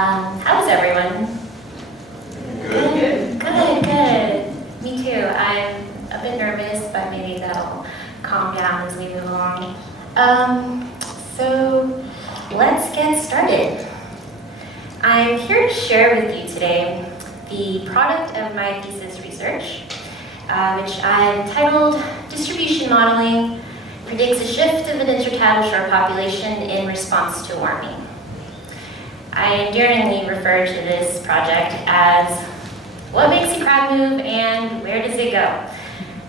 How's everyone? Good. Me too. I'm a bit nervous, but maybe that'll calm down as we move along. So let's get started. I'm here to share with you today the product of my thesis research, which I've titled Distribution Modeling Predicts a Shift of an Intertidal Shore Population in Response to Warming. I endearingly refer to this project as what makes a crab move and where does it go?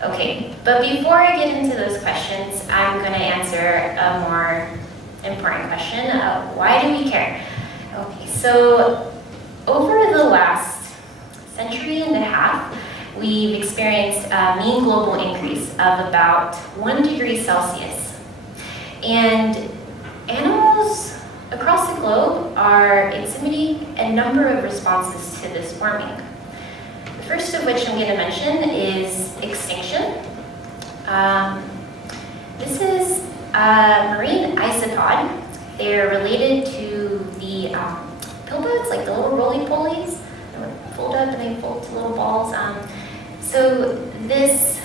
Okay, but before I get into those questions, I'm going to answer a more important question of why do we care? Okay, so over the last century and a half, we've experienced a mean global increase of about 1 degree Celsius. And animals across the globe are exhibiting a number of responses to this warming. The first of which I'm going to mention is extinction. This is a marine isopod. They're related to the pillbugs, like the little roly-polies. They fold up and they fold to little balls. So this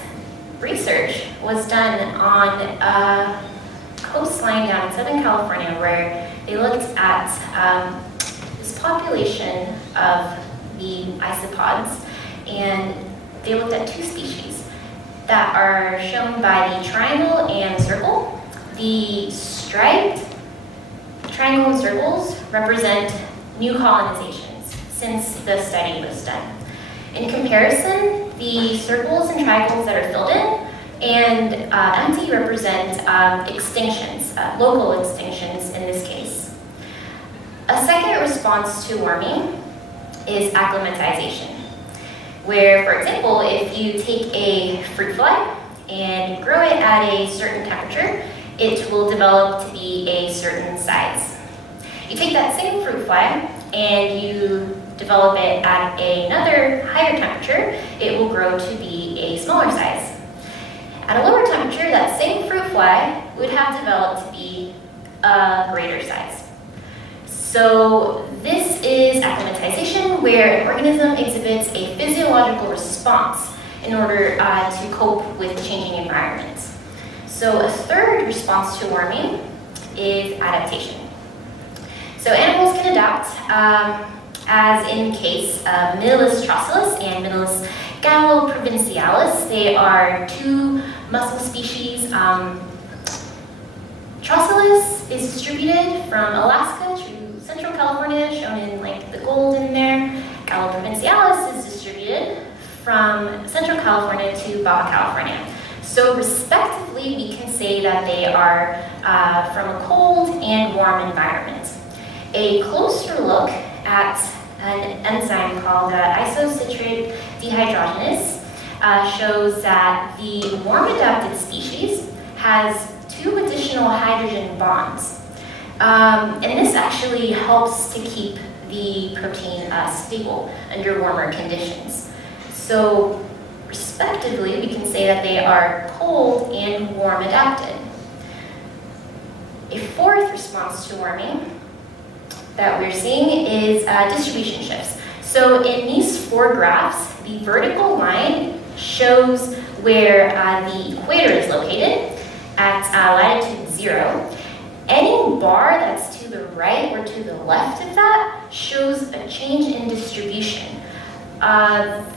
research was done on a coastline down in Southern California where they looked at this population of the isopods, and they looked at 2 species that are shown by the triangle and circle. The striped triangle and circles represent new colonizations since the study was done. In comparison, the circles and triangles that are filled in and empty represent extinctions, local extinctions in this case. A second response to warming is acclimatization, where, for example, if you take a fruit fly and grow it at a certain temperature, it will develop to be a certain size. You take that same fruit fly and you develop it at another higher temperature, it will grow to be a smaller size. At a lower temperature, that same fruit fly would have developed to be a greater size. So this is acclimatization, where an organism exhibits a physiological response in order to cope with changing environments. So a third response to warming is adaptation. So animals can adapt, as in case of Mittalis trocellus and Mittalis gallo-provincialis. They are 2 mussel species. Trocellus is distributed from Alaska to Central California, shown in like the gold in there. Gallo-provincialis is distributed from Central California to Baja California. So respectively, we can say that they are from a cold and warm environment. A closer look at an enzyme called isocitrate dehydrogenase shows that the warm adapted species has 2 additional hydrogen bonds. And this actually helps to keep the protein stable under warmer conditions. So respectively, we can say that they are cold and warm adapted. A fourth response to warming that we're seeing is distribution shifts. So in these 4 graphs, the vertical line shows where the equator is located at latitude 0. Any bar that's to the right or to the left of that shows a change in distribution.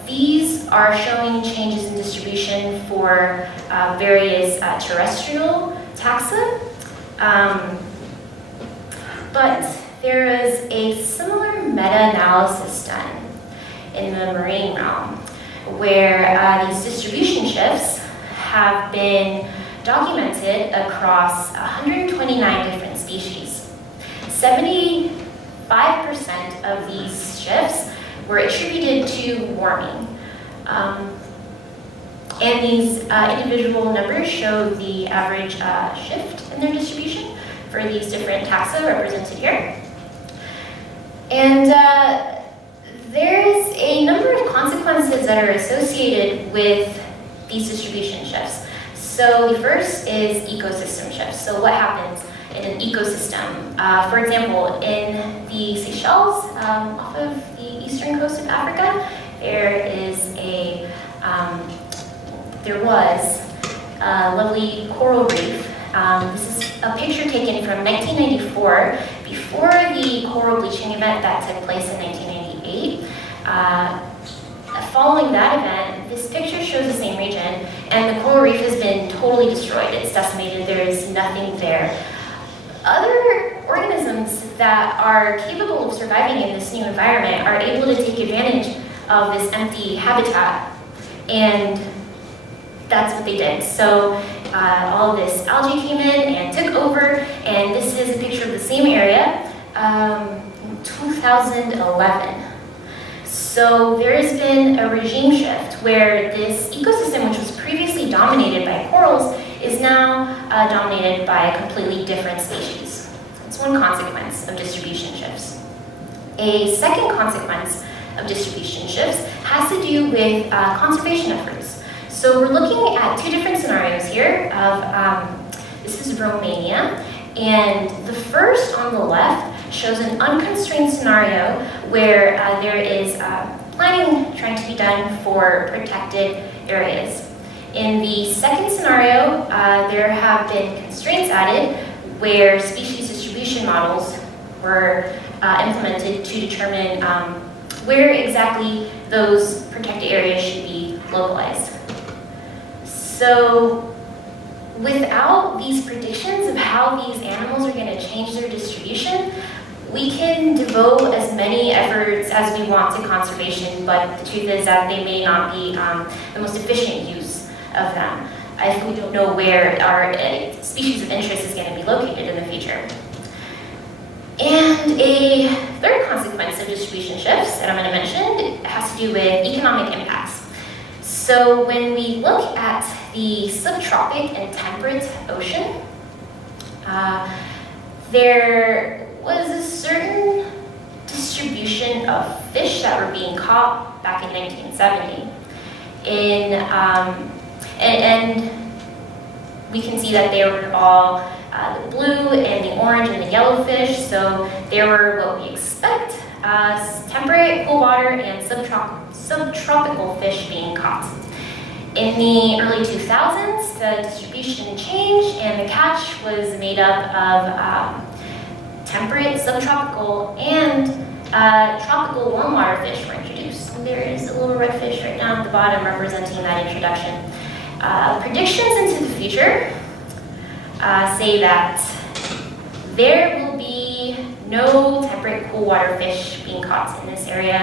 These are showing changes in distribution for various terrestrial taxa. But there is a similar meta-analysis done in the marine realm, where these distribution shifts have been documented across 129 different species. 75% of these shifts were attributed to warming. And these individual numbers show the average shift in their distribution for these different taxa represented here. And there is a number of consequences that are associated with these distribution shifts. So the first is ecosystem shifts. So what happens in an ecosystem. For example, in the Seychelles, off of the eastern coast of Africa, there was a lovely coral reef. This is a picture taken from 1994, before the coral bleaching event that took place in 1998. Following that event, this picture shows the same region, and the coral reef has been totally destroyed. It's decimated. There is nothing there. Other organisms that are capable of surviving in this new environment are able to take advantage of this empty habitat, and that's what they did. So all of this algae came in and took over, and this is a picture of the same area in 2011. So there has been a regime shift where this ecosystem, which was previously dominated by corals, is now dominated by a completely different species. That's one consequence of distribution shifts. A second consequence of distribution shifts has to do with conservation efforts. So we're looking at two different scenarios here this is Romania, and the first on the left shows an unconstrained scenario where there is planning trying to be done for protected areas. In the second scenario, there have been constraints added where species distribution models were implemented to determine where exactly those protected areas should be localized. So without these predictions of how these animals are going to change their distribution, we can devote as many efforts as we want to conservation, but the truth is that they may not be the most efficient use of them if we don't know where our species of interest is going to be located in the future. And a third consequence of distribution shifts that I'm going to mention has to do with economic impacts. So when we look at the subtropic and temperate ocean, there was a certain distribution of fish that were being caught back in 1970. And we can see that they were all the blue and the orange and the yellow fish. So there were what we expect, temperate, cool water, and subtropical fish being caught. In the early 2000s, the distribution changed, and the catch was made up of temperate, subtropical, and tropical warm water fish were introduced. And there is a little red fish right down at the bottom representing that introduction. Predictions into the future say that there will be no temperate cool water fish being caught in this area,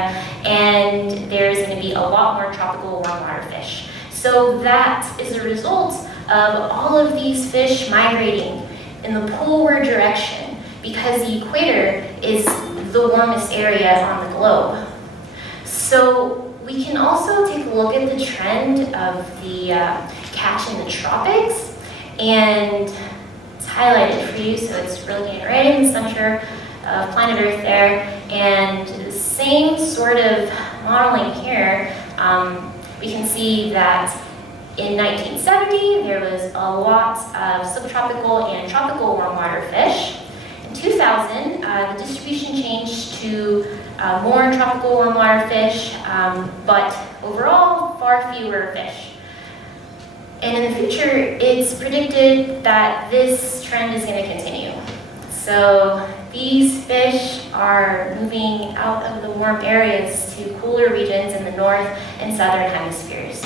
and there's going to be a lot more tropical warm water fish. So that is a result of all of these fish migrating in the poleward direction, because the equator is the warmest area on the globe. So we can also take a look at the trend of the catch in the tropics, and it's highlighted for you, so it's really getting right in the center of planet Earth there. And the same sort of modeling here, we can see that in 1970 there was a lot of subtropical and tropical warm water fish. In 2000, the distribution changed to more tropical warm water fish, but overall far fewer fish. And in the future, it's predicted that this trend is going to continue. So these fish are moving out of the warm areas to cooler regions in the north and southern hemispheres.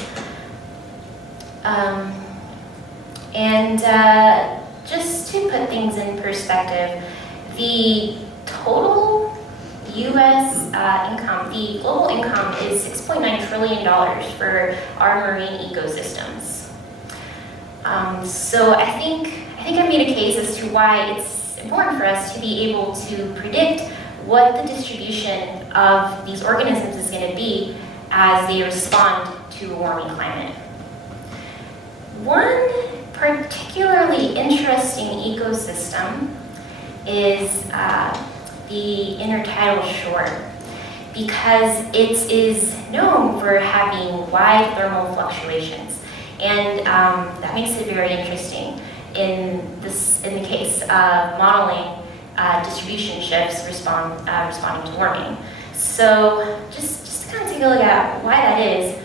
Just to put things in perspective, the total U.S. income, the global income is $6.9 trillion for our marine ecosystems. So I think I've made a case as to why it's important for us to be able to predict what the distribution of these organisms is going to be as they respond to a warming climate. One particularly interesting ecosystem is the intertidal shore, because it is known for having wide thermal fluctuations, and that makes it very interesting. in the case of modeling distribution shifts responding to warming. So just to kind of take a look at why that is,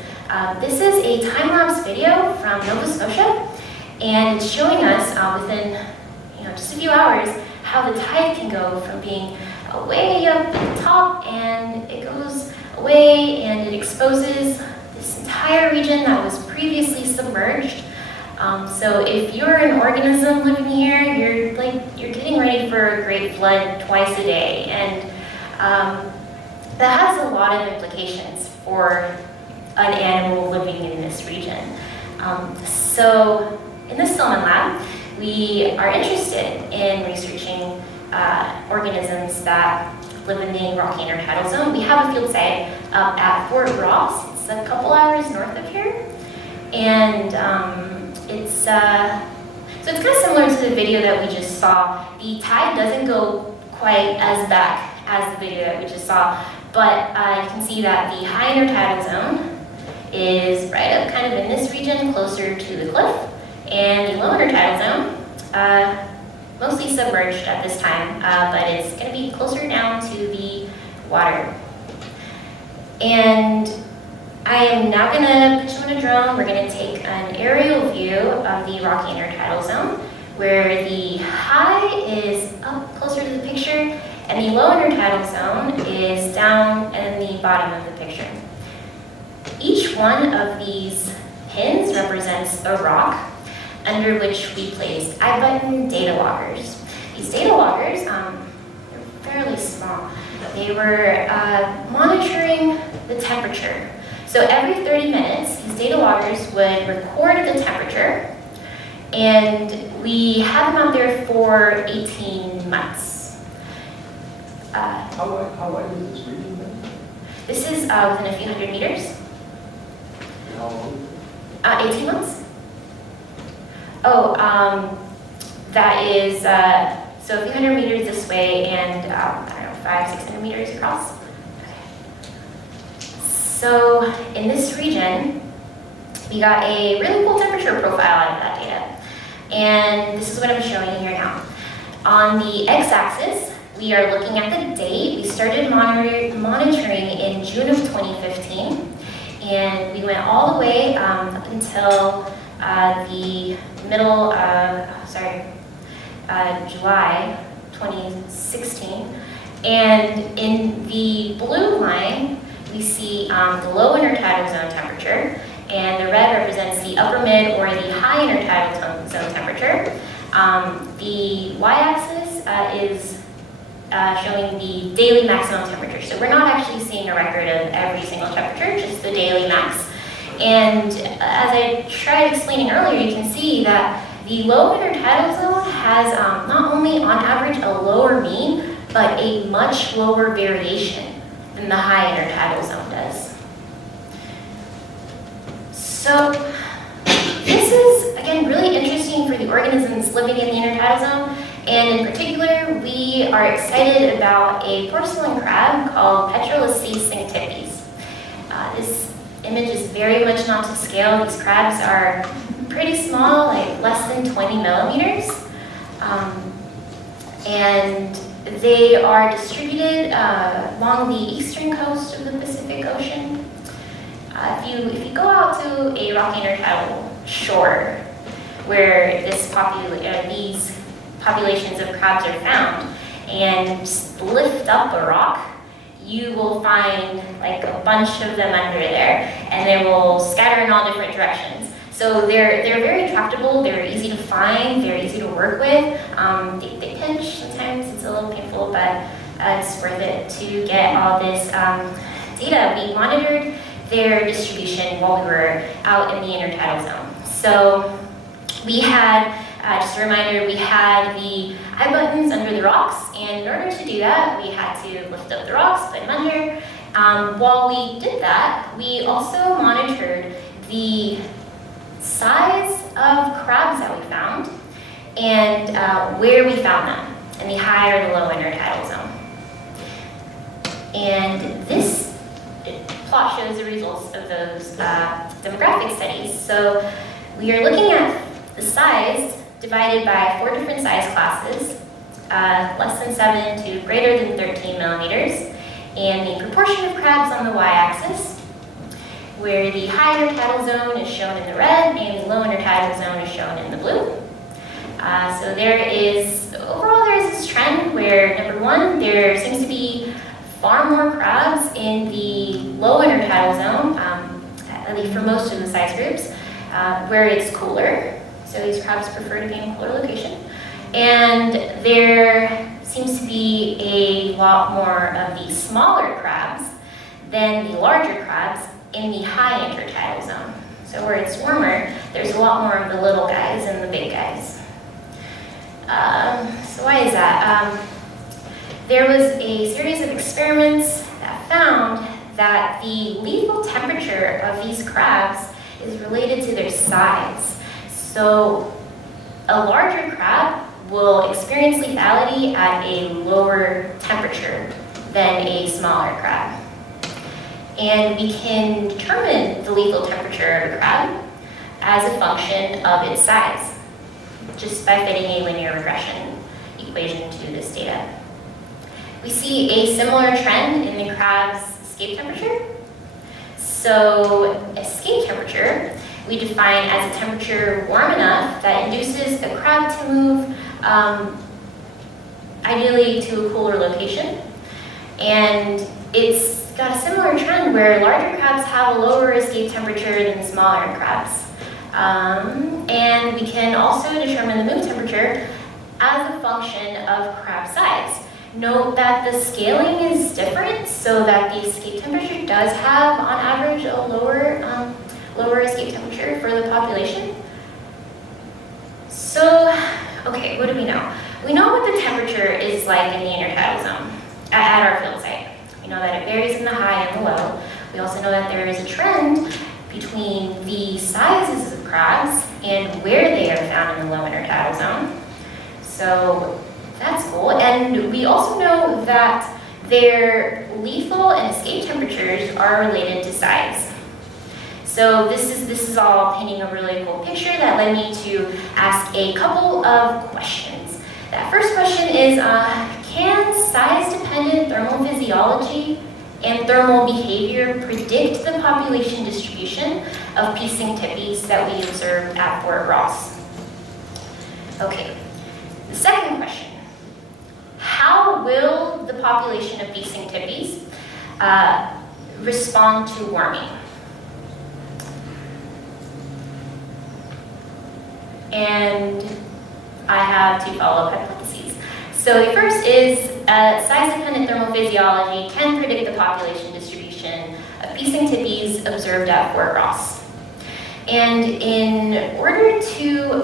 this is a time-lapse video from Nova Scotia, and it's showing us within just a few hours how the tide can go from being way up at the top, and it goes away and it exposes this entire region that was previously submerged. So if you're an organism living here, you're getting ready for a great flood twice a day, and that has a lot of implications for an animal living in this region. So in this Filament Lab, we are interested in researching organisms that live in the rocky intertidal zone. We have a field site up at Fort Ross. It's a couple hours north of here, and so it's kind of similar to the video that we just saw. The tide doesn't go quite as back as the video that we just saw, but you can see that the high intertidal zone is right up kind of in this region, closer to the cliff, and the low intertidal zone, mostly submerged at this time, but it's going to be closer down to the water. And I am now going to put you on a drone. We're going to take an aerial view of the rocky intertidal zone, where the high is up closer to the picture, and the low intertidal zone is down in the bottom of the picture. Each one of these pins represents a rock under which we placed I-button data loggers. These data loggers, they're fairly small. They were monitoring the temperature. So every 30 minutes, these data loggers would record the temperature, and we had them out there for 18 months. How wide is this region then? This is within a few hundred meters. How long? 18 months. Oh, that is, so a few hundred meters this way and, I don't know, 500-600 meters across. So in this region, we got a really cool temperature profile out of that data. And this is what I'm showing you here now. On the x-axis, we are looking at the date. We started monitoring in June of 2015. And we went all the way up until the middle of, July 2016. And in the blue line, we see the low intertidal zone temperature, and the red represents the upper mid or the high intertidal zone temperature. The y-axis is showing the daily maximum temperature. So we're not actually seeing a record of every single temperature, just the daily max. And as I tried explaining earlier, you can see that the low intertidal zone has not only on average a lower mean, but a much lower variation than the high intertidal zone does. So this is, again, really interesting for the organisms living in the intertidal zone. And in particular, we are excited about a porcelain crab called Petroleuces cinctipes. This image is very much not to scale. These crabs are pretty small, like less than 20 millimeters. And they are distributed along the eastern coast of the Pacific Ocean. If you go out to a rocky intertidal shore where these populations of crabs are found, and just lift up a rock, you will find like a bunch of them under there, and they will scatter in all different directions. So they're very tractable, they're easy to find, they're easy to work with. They pinch sometimes, it's a little painful, but it's worth it to get all this data. We monitored their distribution while we were out in the intertidal zone. So we had, just a reminder, we had the eye buttons under the rocks, and in order to do that, we had to lift up the rocks, put them under. While we did that, we also monitored the size of crabs that we found and where we found them, in the high or the low intertidal zone. And this plot shows the results of those demographic studies. So we are looking at the size divided by 4 different size classes, less than 7 to greater than 13 millimeters, and the proportion of crabs on the y-axis, where the high intertidal zone is shown in the red and the low intertidal zone is shown in the blue. So overall there is this trend where, number one, there seems to be far more crabs in the low intertidal zone, at least for most of the size groups, where it's cooler. So these crabs prefer to be in a cooler location. And there seems to be a lot more of the smaller crabs than the larger crabs in the high intertidal zone. So where it's warmer, there's a lot more of the little guys and the big guys. So why is that? There was a series of experiments that found that the lethal temperature of these crabs is related to their size. So a larger crab will experience lethality at a lower temperature than a smaller crab. And we can determine the lethal temperature of a crab as a function of its size, just by fitting a linear regression equation to this data. We see a similar trend in the crab's escape temperature. So escape temperature we define as a temperature warm enough that induces a crab to move ideally to a cooler location. And it's got a similar trend where larger crabs have a lower escape temperature than smaller crabs. And we can also determine the move temperature as a function of crab size. Note that the scaling is different, so that the escape temperature does have, on average, a lower escape temperature for the population. So, okay, what do we know? We know what the temperature is like in the intertidal zone at our field site. We know that it varies in the high and the low. We also know that there is a trend between the sizes of crabs and where they are found in the low intertidal zone. So that's cool. And we also know that their lethal and escape temperatures are related to size. So this is all painting a really cool picture that led me to ask a couple of questions. That first question is, can size-dependent thermal physiology and thermal behavior predict the population distribution of piecing tippies that we observed at Fort Ross? Okay, the second question, how will the population of piecing tippies respond to warming? And I have two follow-up hypotheses. So the first is size-dependent thermal physiology can predict the population distribution of piecing tippies observed at Fort Ross. And in order to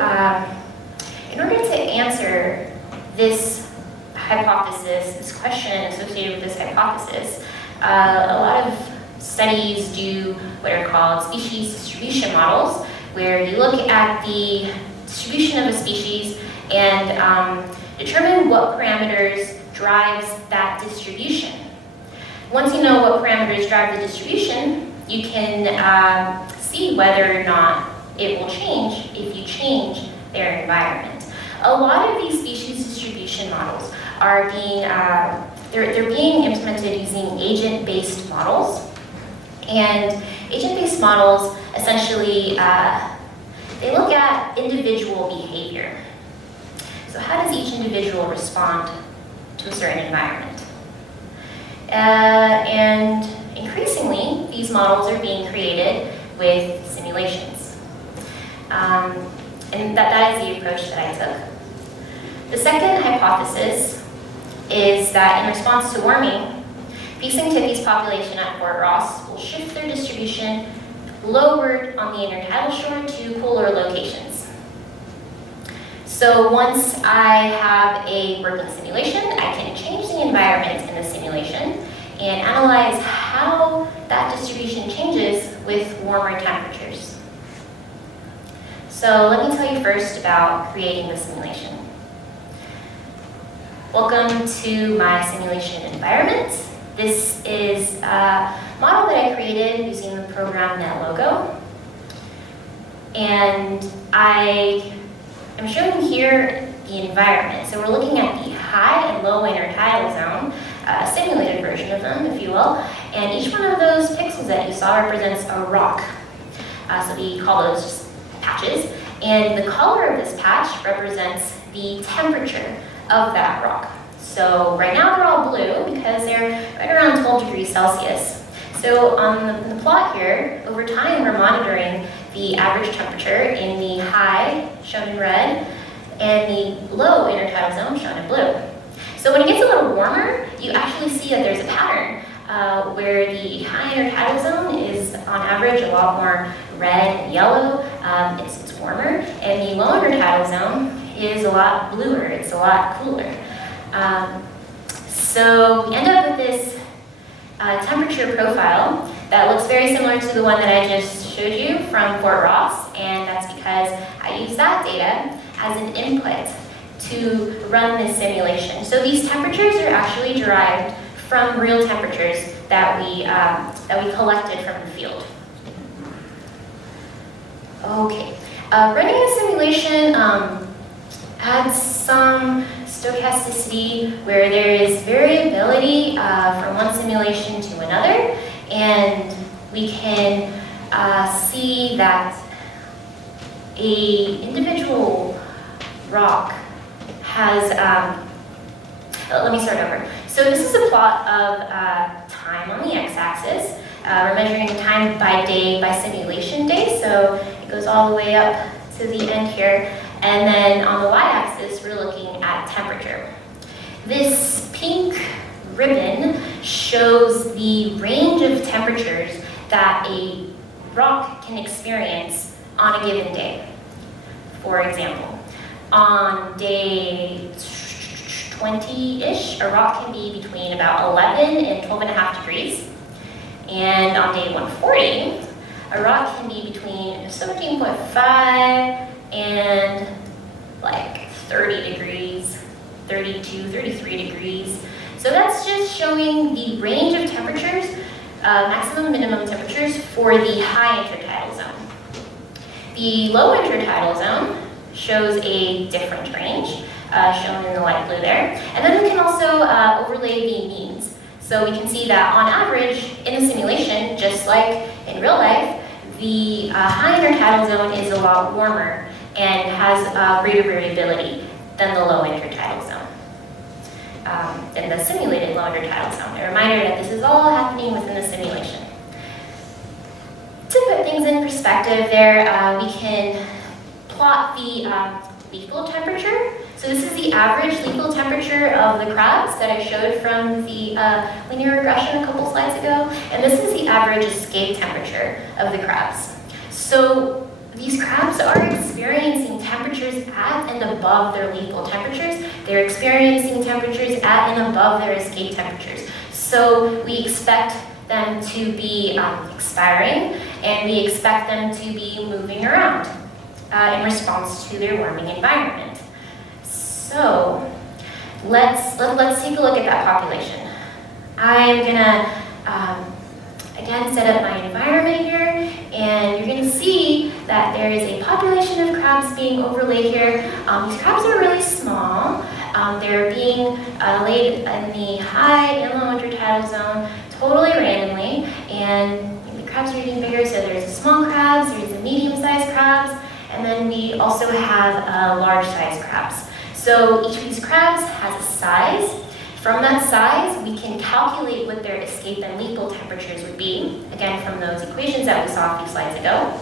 answer this hypothesis, this question associated with this hypothesis, a lot of studies do what are called species distribution models, where you look at the distribution of a species and determine what parameters drives that distribution. Once you know what parameters drive the distribution, you can see whether or not it will change if you change their environment. A lot of these species distribution models are they're being implemented using agent-based models. And agent-based models essentially they look at individual behavior. So how does each individual respond to a certain environment? And increasingly, these models are being created with simulations. And that is the approach that I took. The second hypothesis is that in response to warming, piecing tippies population at Fort Ross will shift their distribution lowered on the intertidal shore to cooler locations. So once I have a working simulation, I can change the environment in the simulation and analyze how that distribution changes with warmer temperatures. So let me tell you first about creating the simulation. Welcome to my simulation environment. This is a model that I created using the program NetLogo. And I I'm showing here the environment. So we're looking at the high and low intertidal zone, a simulated version of them, if you will. And each one of those pixels that you saw represents a rock. So we call those just patches. And the color of this patch represents the temperature of that rock. So right now they're all blue because they're right around 12 degrees Celsius. So on the plot here, over time we're monitoring the average temperature in the high, shown in red, and the low intertidal zone, shown in blue. So when it gets a little warmer, you actually see that there's a pattern where the high intertidal zone is on average a lot more red and yellow. It's warmer, and the low intertidal zone is a lot bluer. It's a lot cooler. So we end up with this temperature profile that looks very similar to the one that I just showed you from Fort Ross, and that's because I use that data as an input to run this simulation. So these temperatures are actually derived from real temperatures that we collected from the field. Okay, running a simulation adds some stochasticity where there is variability from one simulation to another, and we can see that a individual rock has, let me start over. So this is a plot of time on the x-axis. We're measuring time by day by simulation day, so it goes all the way up to the end here. And then on the y-axis, we're looking at temperature. This pink ribbon shows the range of temperatures that a rock can experience on a given day. For example, on day 20-ish, a rock can be between about 11 and 12.5 degrees. And on day 140, a rock can be between 17.5 and like 30 degrees, 32, 33 degrees. So that's just showing the range of temperatures, maximum and minimum temperatures for the high intertidal zone. The low intertidal zone shows a different range, shown in the light blue there. And then we can also overlay the means. So we can see that on average, in the simulation, just like in real life, the high intertidal zone is a lot warmer and has greater variability than the low intertidal zone, than the simulated low intertidal zone. A reminder that this is all happening within the simulation. To put things in perspective there, we can plot the leaf field temperature. So this is the average leaf field temperature of the crabs that I showed from the linear regression a couple slides ago. And this is the average escape temperature of the crabs. So these crabs are experiencing temperatures at and above their lethal temperatures. They're experiencing temperatures at and above their escape temperatures. So we expect them to be expiring, and we expect them to be moving around in response to their warming environment. So let's take a look at that population. I'm gonna again set up my environment here, and you're gonna see that there is a population of crabs being overlaid here. These crabs are really small. They're being laid in the high and low intertidal zone totally randomly, and the crabs are getting bigger, so there's the small crabs, there's the medium-sized crabs, and then we also have large-sized crabs. So each of these crabs has a size. From that size, we can calculate what their escape and lethal temperatures would be, again, from those equations that we saw a few slides ago.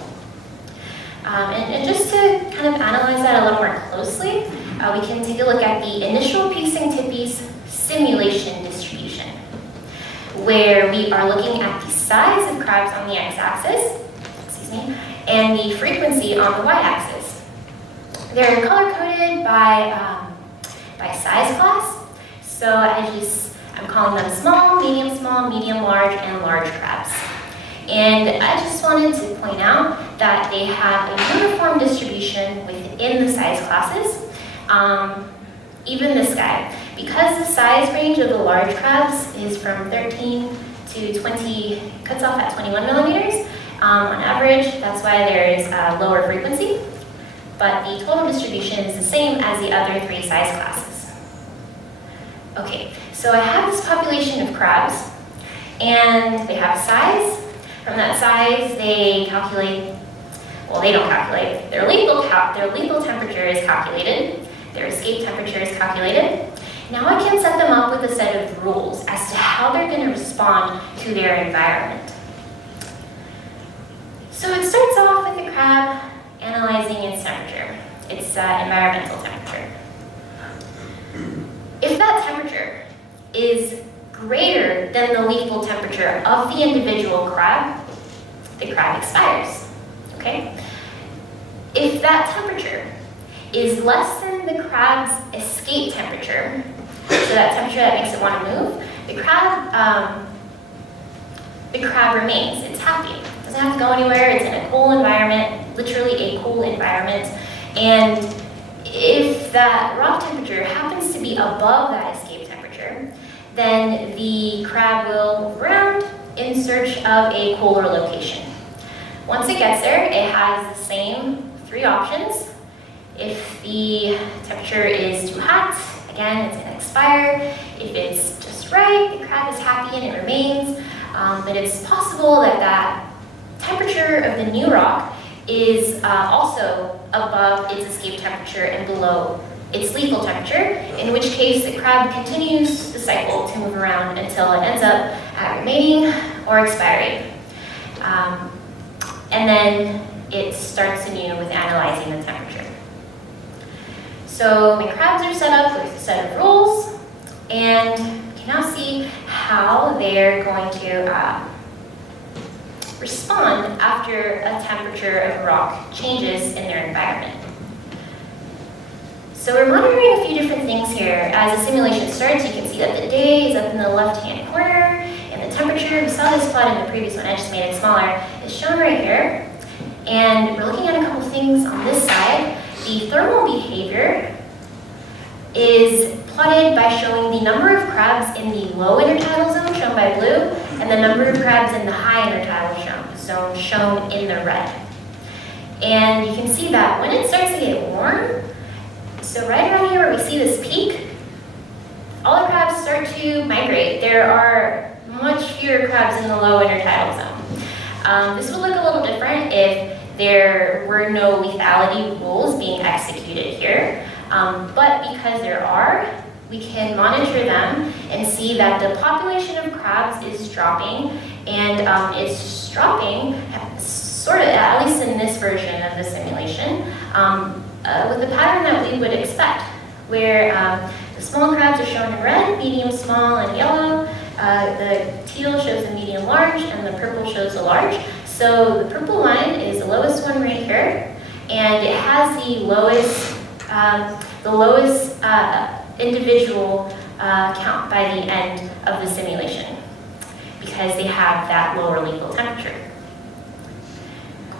And just to kind of analyze that a little more closely, we can take a look at the initial piecing to piece simulation distribution, where we are looking at the size of crabs on the x-axis, and the frequency on the y-axis. They're color-coded by size class. So I'm calling them small, medium, large, and large crabs. And I just wanted to point out that they have a uniform distribution within the size classes. Even this guy, because the size range of the large crabs is from 13 to 20, cuts off at 21 millimeters on average. That's why there is a lower frequency. but the total distribution is the same as the other 3 size classes. Okay, so I have this population of crabs, and they have size. From that size, they calculate, well, they don't calculate. Their lethal temperature is calculated. Their escape temperature is calculated. Now I can set them up with a set of rules as to how they're going to respond to their environment. So it starts off with the crab analyzing its temperature, its environmental temperature. If that temperature is greater than the lethal temperature of the individual crab, the crab expires, okay? If that temperature is less than the crab's escape temperature, so that temperature that makes it want to move, the crab remains. It's happy. It doesn't have to go anywhere. It's in a cool environment, literally a cool environment. And if that rock temperature happens to be above that escape temperature, then the crab will move around in search of a cooler location. Once it gets there, it has the same 3 options. If the temperature is too hot, again, it's going to expire. If it's just right, the crab is happy and it remains. But it's possible that that temperature of the new rock is also above its escape temperature and below its lethal temperature, in which case the crab continues the cycle to move around until it ends up at remaining or expiring. And then it starts anew with analyzing the temperature. So my crabs are set up with a set of rules, and you can now see how they're going to respond after a temperature of rock changes in their environment. So we're monitoring a few different things here. As the simulation starts, you can see that the day is up in the left-hand corner, and the temperature, we saw this plot in the previous one, I just made it smaller, is shown right here. And we're looking at a couple things on this side. The thermal behavior is plotted by showing the number of crabs in the low intertidal zone, shown by blue, and the number of crabs in the high intertidal zone, shown in the red. And you can see that when it starts to get warm, so right around here where we see this peak, all the crabs start to migrate. There are much fewer crabs in the low intertidal zone. This would look a little different if there were no lethality rules being executed here. But because there are, we can monitor them and see that the population of crabs is dropping, and it's dropping sort of, at least in this version of the simulation, with the pattern that we would expect, where the small crabs are shown in red, medium small, and yellow. The teal shows the medium large, and the purple shows the large. So the purple line is the lowest one right here, and it has the lowest individual count by the end of the simulation, because they have that lower lethal temperature.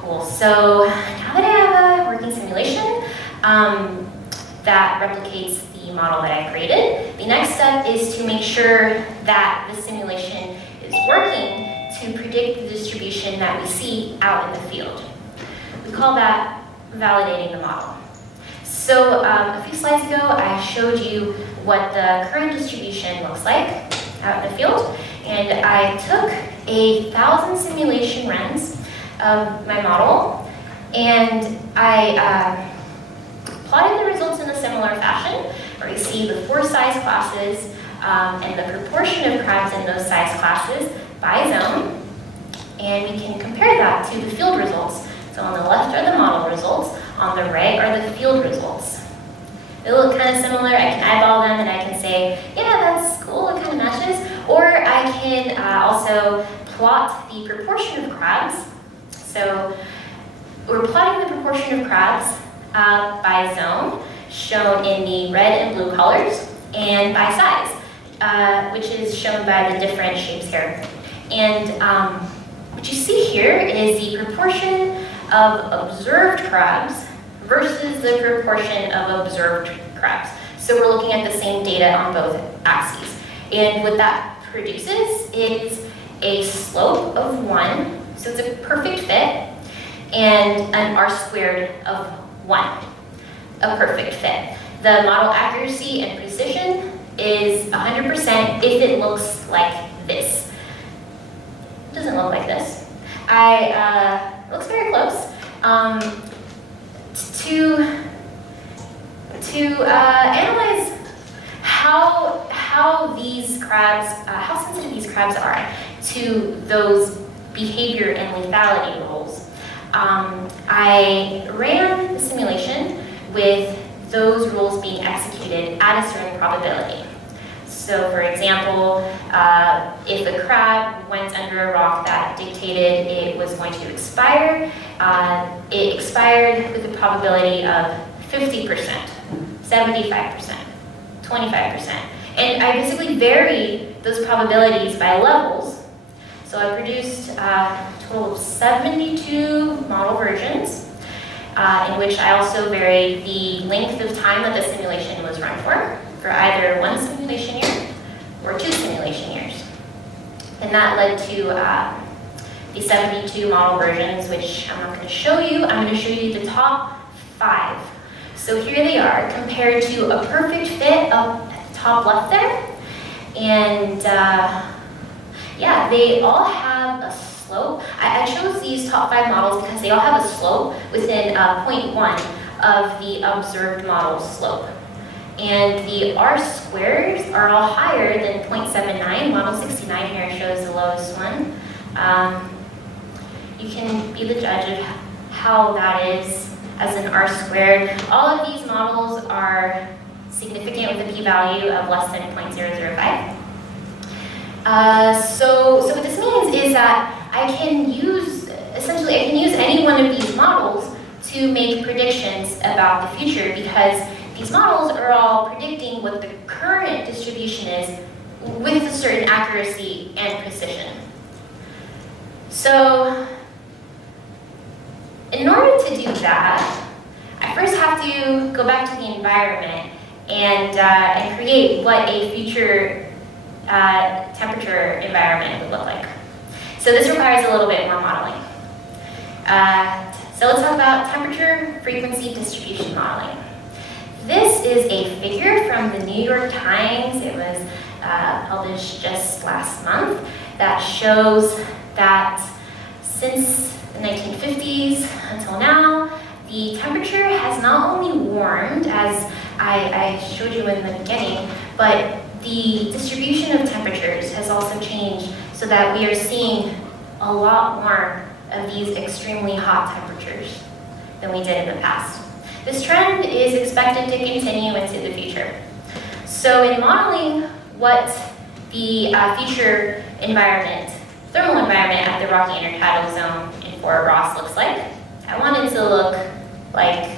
Cool, so now that I have a working simulation that replicates the model that I created, the next step is to make sure that the simulation is working to predict the distribution that we see out in the field. We call that validating the model. So a few slides ago, I showed you what the current distribution looks like out in the field, and I took 1,000 simulation runs of my model, and I plotted the results in a similar fashion, where you see the 4 size classes and the proportion of crabs in those size classes by zone, and we can compare that to the field results. So on the left are the model results, on the right are the field results. They look kind of similar. I can eyeball them and I can say, yeah, that's cool, it kind of matches. Or I can also plot the proportion of crabs. So we're plotting the proportion of crabs by zone, shown in the red and blue colors, and by size, which is shown by the different shapes here. And what you see here is the proportion of observed crabs versus the proportion of observed crabs. So we're looking at the same data on both axes. And what that produces is a slope of 1, so it's a perfect fit, and an R squared of 1. a perfect fit. The model accuracy and precision is 100% if it looks like this. It doesn't look like this. It looks very close. To analyze how these crabs, how sensitive these crabs are to those behavior and lethality rules, I ran the simulation with those rules being executed at a certain probability. So for example, if a crab went under a rock that dictated it was going to expire, it expired with a probability of 50%, 75%, 25%. And I basically varied those probabilities by levels. So I produced a total of 72 model versions, in which I also varied the length of time that the simulation was run for either one simulation year or 2 simulation years. And that led to the 72 model versions, which I'm not going to show you. I'm going to show you the top 5. So here they are, compared to a perfect fit up at the top left there. And yeah, they all have a slope. I chose these top 5 models because they all have a slope within 0.1 of the observed model slope. And the R-squares are all higher than 0.79. Model 69 here shows the lowest one. You can be the judge of how that is as an R-squared. All of these models are significant with a p-value of less than 0.005. So what this means is that I can use any one of these models to make predictions about the future, because these models are all predicting what the current distribution is with a certain accuracy and precision. So in order to do that, I first have to go back to the environment and create what a future temperature environment would look like. So this requires a little bit more modeling. So let's talk about temperature frequency distribution modeling. This is a figure from the New York Times. It was published just last month that shows that since the 1950s until now, the temperature has not only warmed, as I showed you in the beginning, but the distribution of temperatures has also changed so that we are seeing a lot more of these extremely hot temperatures than we did in the past. This trend is expected to continue into the future. So in modeling what the future environment, thermal environment at the Rocky Intertidal Zone in Fort Ross looks like, I want it to look like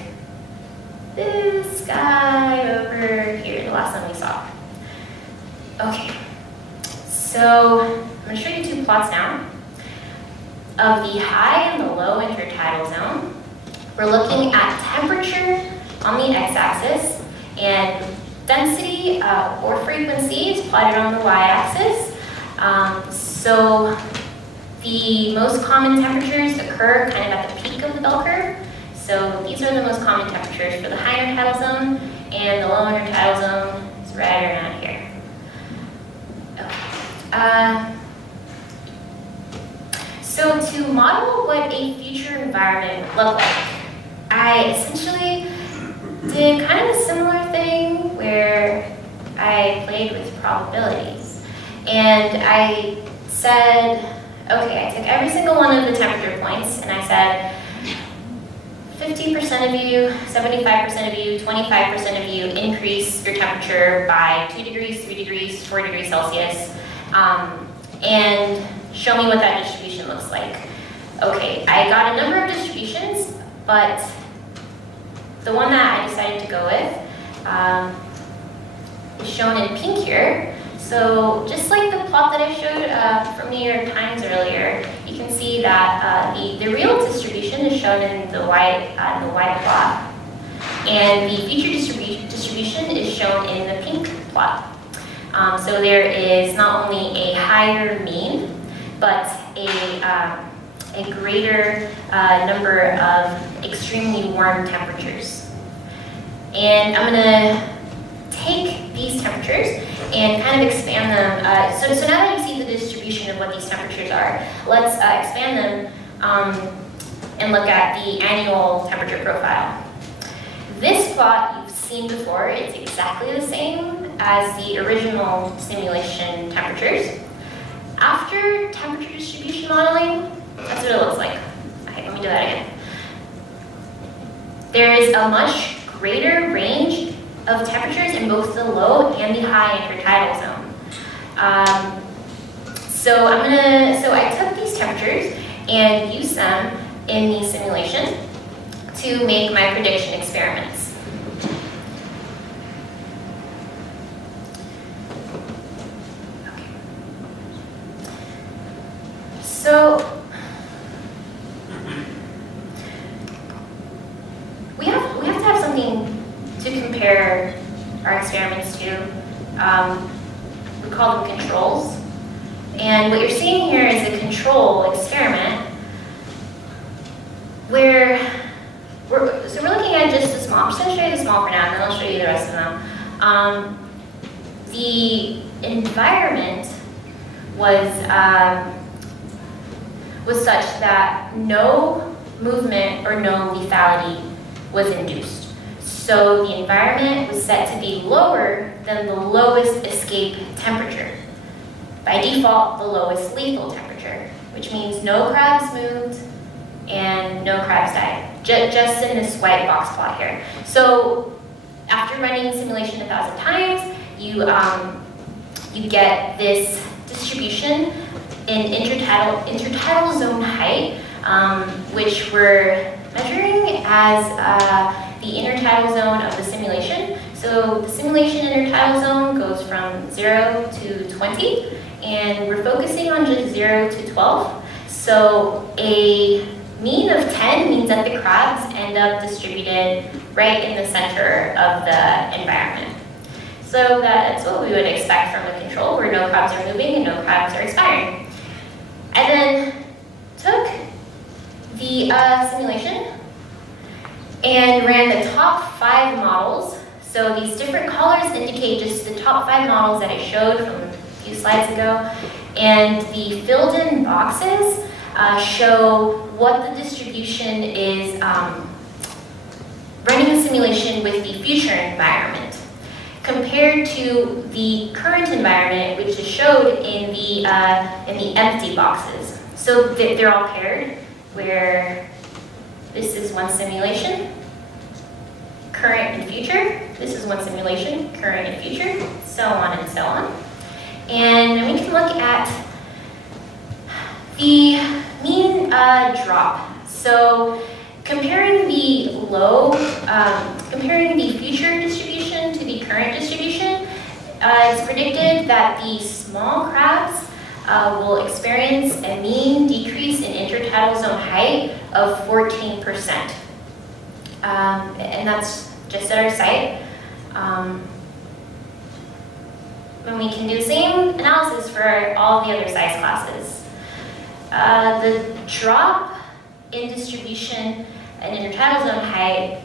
this guy over here, the last one we saw. Okay, so I'm going to show you 2 plots now of the high and the low intertidal zone. We're looking at temperature on the x-axis and density or frequency is plotted on the y-axis. So the most common temperatures occur kind of at the peak of the bell curve. So these are the most common temperatures for the high intertidal zone, and the low intertidal zone is right around here. Okay. So to model what a future environment would look like, I essentially did kind of a similar thing where I played with probabilities. And I said, okay, I took every single one of the temperature points and I said, 50% of you, 75% of you, 25% of you increase your temperature by 2 degrees, 3 degrees, 4 degrees Celsius, and show me what that distribution looks like. Okay, I got a number of distributions, but the one that I decided to go with is shown in pink here. So just like the plot that I showed from New York Times earlier, you can see that the real distribution is shown in the white plot, and the future distribution is shown in the pink plot. So there is not only a higher mean, but a greater number of extremely warm temperatures. And I'm gonna take these temperatures and kind of expand them. So now that you see the distribution of what these temperatures are, let's expand them and look at the annual temperature profile. This plot you've seen before. It's exactly the same as the original simulation temperatures. After temperature distribution modeling, that's what it looks like. Okay, let me do that again. There is a much greater range of temperatures in both the low and the high intertidal zone. So I took these temperatures and used them in the simulation to make my prediction experiments. Okay. So we have to have something to compare our experiments to. We call them controls. And what you're seeing here is a control experiment where we're looking at just the small. I'm just going to show you the small for now, and then I'll show you the rest of them. The environment was such that no movement or no lethality was induced. So the environment was set to be lower than the lowest escape temperature. By default, the lowest lethal temperature, which means no crabs moved and no crabs died, just in this white box plot here. So after running simulation 1,000 times, you get this distribution in intertidal zone height, which we're measuring as the intertidal zone of the simulation. So the simulation intertidal zone goes from 0 to 20, and we're focusing on just 0 to 12. So a mean of 10 means that the crabs end up distributed right in the center of the environment. So that's what we would expect from a control where no crabs are moving and no crabs are expiring. I then took the simulation and ran the top 5 models. So these different colors indicate just the top 5 models that I showed from a few slides ago. And the filled in boxes show what the distribution is running the simulation with the future environment compared to the current environment, which is showed in the empty boxes. So they're all paired, where this is one simulation, current and future. This is one simulation, current and future, so on and so on. And then we can look at the mean drop. So comparing the future distribution to the current distribution, it's predicted that the small crabs will experience a mean decrease in intertidal zone height of 14%. And that's just at our site. And we can do the same analysis for all the other size classes. The drop in distribution and intertidal zone height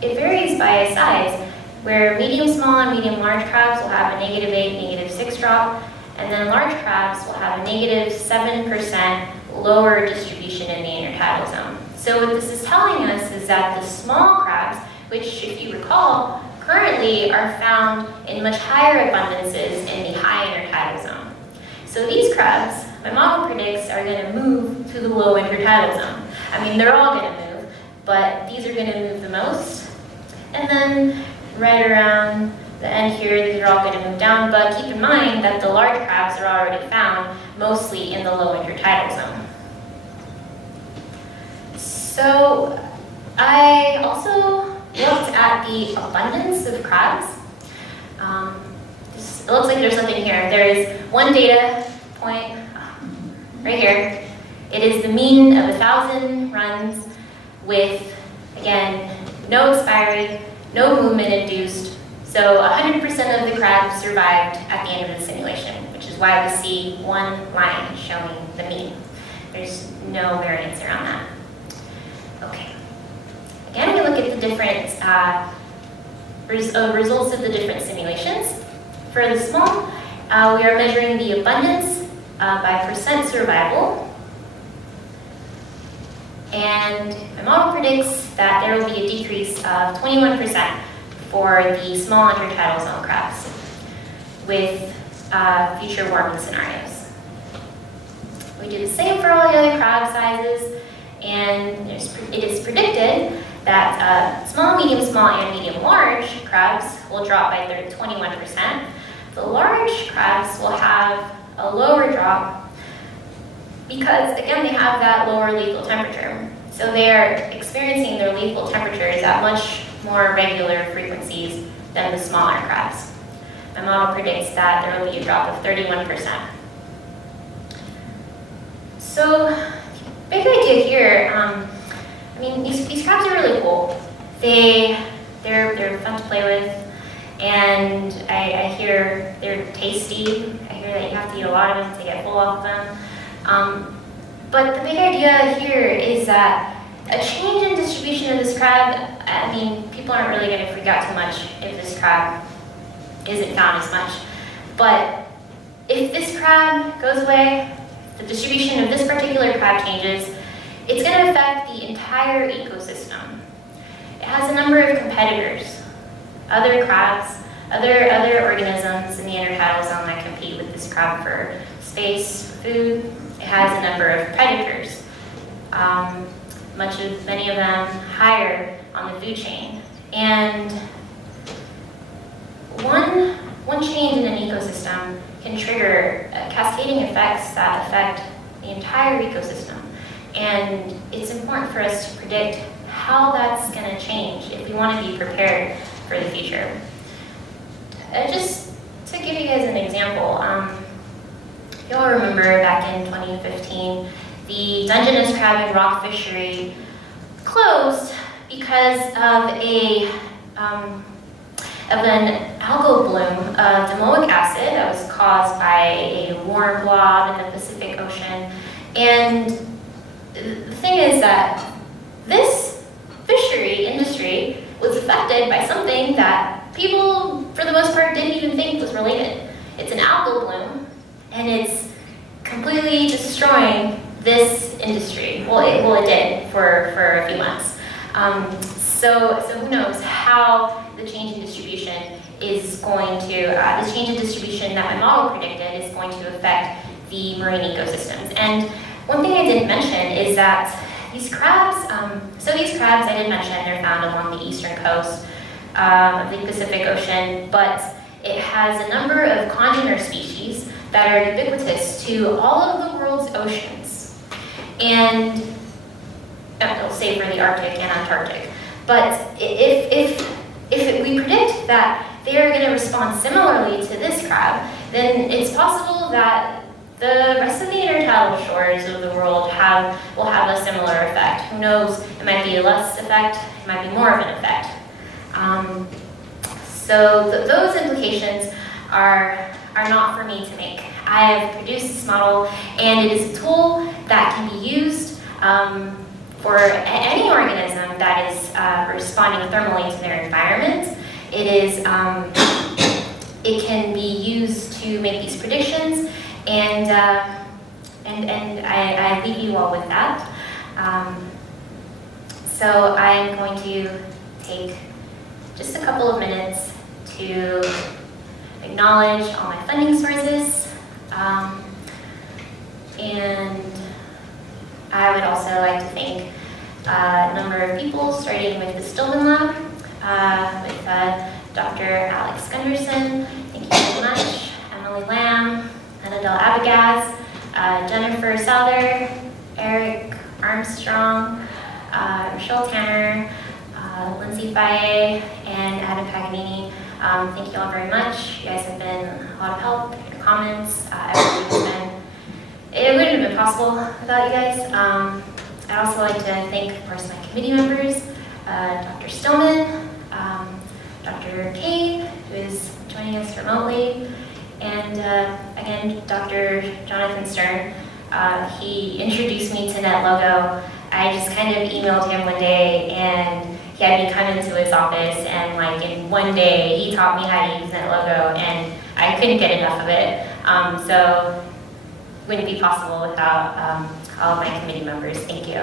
it varies by size, where medium small and medium large crabs will have a -8, -6 drop, and then large crabs will have a -7% lower distribution in the intertidal zone. So what this is telling us is that the small crabs, which if you recall, currently are found in much higher abundances in the high intertidal zone. So these crabs, my model predicts, are going to move to the low intertidal zone. I mean, they're all going to move, but these are going to move the most. And then right around the end here, these are all going to move down, but keep in mind that the large crabs are already found mostly in the low intertidal zone. So I also looked at the abundance of crabs. It looks like there's something here. There is one data point right here. It is the mean of 1,000 runs with, again, no expiry, no movement induced. So 100% of the crabs survived at the end of the simulation, which is why we see one line showing the mean. There's no variance around that. Okay. Again, we look at at the different results of the different simulations. For the small, we are measuring the abundance by percent survival. And my model predicts that there will be a decrease of 21% for the small intertidal zone crabs with future warming scenarios. We do the same for all the other crab sizes, and it is predicted that small, medium, small, and medium large crabs will drop by 21%. The large crabs will have a lower drop because, again, they have that lower lethal temperature. So they are experiencing their lethal temperatures at much more regular frequencies than the smaller crabs. My model predicts that there will be a drop of 31%. So, big idea here, I mean, these crabs are really cool. They're fun to play with, and I hear they're tasty. I hear that you have to eat a lot of them to get full of them. But the big idea here is that a change in distribution of this crab, I mean, people aren't really going to freak out too much if this crab isn't found as much. But if this crab goes away, the distribution of this particular crab changes, it's going to affect the entire ecosystem. It has a number of competitors, other crabs, other organisms in the intertidal zone that compete with this crab for space, food. It has a number of predators, many of them higher on the food chain. And one change in an ecosystem can trigger cascading effects that affect the entire ecosystem. And it's important for us to predict how that's going to change if we want to be prepared for the future. Just to give you guys an example, you'll remember back in 2015, the Dungeness crab and rock fishery closed because of an algal bloom of domoic acid that was caused by a warm blob in the Pacific Ocean. And the thing is that this fishery industry was affected by something that people, for the most part, didn't even think was related. It's an algal bloom, and it's completely destroying this industry. Well, it did for a few months. So who knows how the change in distribution is going to, this change in distribution that my model predicted is going to affect the marine ecosystems. And one thing I didn't mention is that these crabs, these crabs I did mention, they're found along the eastern coast of the Pacific Ocean, but it has a number of congener species that are ubiquitous to all of the world's oceans. And I'll say for the Arctic and Antarctic. But if we predict that they are going to respond similarly to this crab, then it's possible that the rest of the intertidal shores of the world will have a similar effect. Who knows? It might be less effect, it might be more of an effect. Those implications are not for me to make. I have produced this model, and it is a tool that can be used for any organism that is responding thermally to their environment. It can be used to make these predictions, and I leave you all with that. So I'm going to take just a couple of minutes to acknowledge all my funding sources, and I would also like to thank a number of people, starting with the Stillman Lab, with Dr. Alex Gunderson, thank you very much, Emily Lamb, Annadelle Abagaz, Jennifer Souther, Eric Armstrong, Michelle Tanner, Lindsay Faye, and Adam Paganini. Thank you all very much. You guys have been a lot of help. Your comments, it wouldn't have been possible without you guys. I'd also like to thank, of course, my committee members, Dr. Stillman, Dr. Kane, who is joining us remotely, and again, Dr. Jonathan Stern. He introduced me to NetLogo. I just kind of emailed him one day, and he had me come into his office, and like in one day, he taught me how to use that logo, and I couldn't get enough of it. So wouldn't be possible without all of my committee members. Thank you.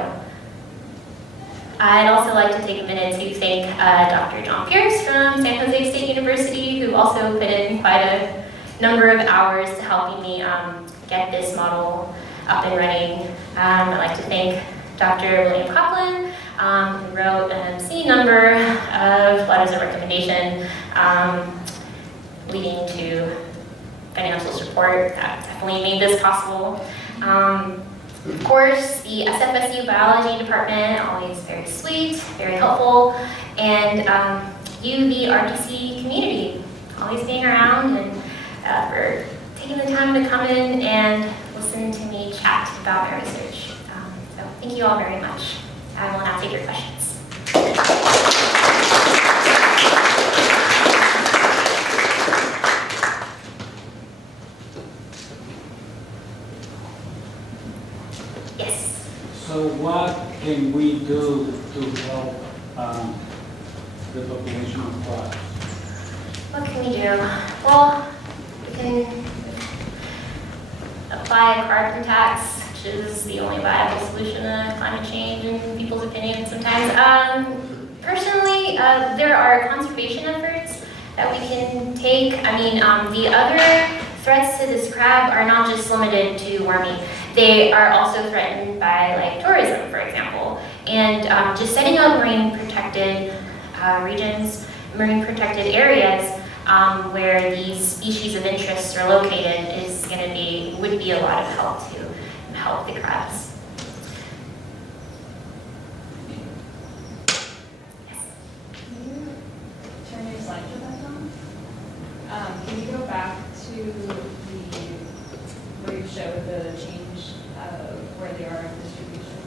I'd also like to take a minute to thank Dr. John Pierce from San Jose State University, who also put in quite a number of hours to helping me get this model up and running. I'd like to thank Dr. William Coughlin, who wrote an obscene number of letters of recommendation leading to financial support. That definitely made this possible. Of course, the SFSU biology department, always very sweet, very helpful, and you, the RTC community, always being around and for taking the time to come in and listen to me chat about my research. So thank you all very much. I will now take your questions. Yes. So what can we do to help the population of flies? What can we do? Well, we can apply a carbon tax, which is the only viable solution to climate change in people's opinion sometimes. Personally, there are conservation efforts that we can take. I mean, the other threats to this crab are not just limited to warming. They are also threatened by like tourism, for example. And just setting up marine protected regions, marine protected areas where these species of interest are located would be a lot of help to help the crabs. Yes. Can you turn your slideshow back on? Can you go back to where you showed the change where they are in distribution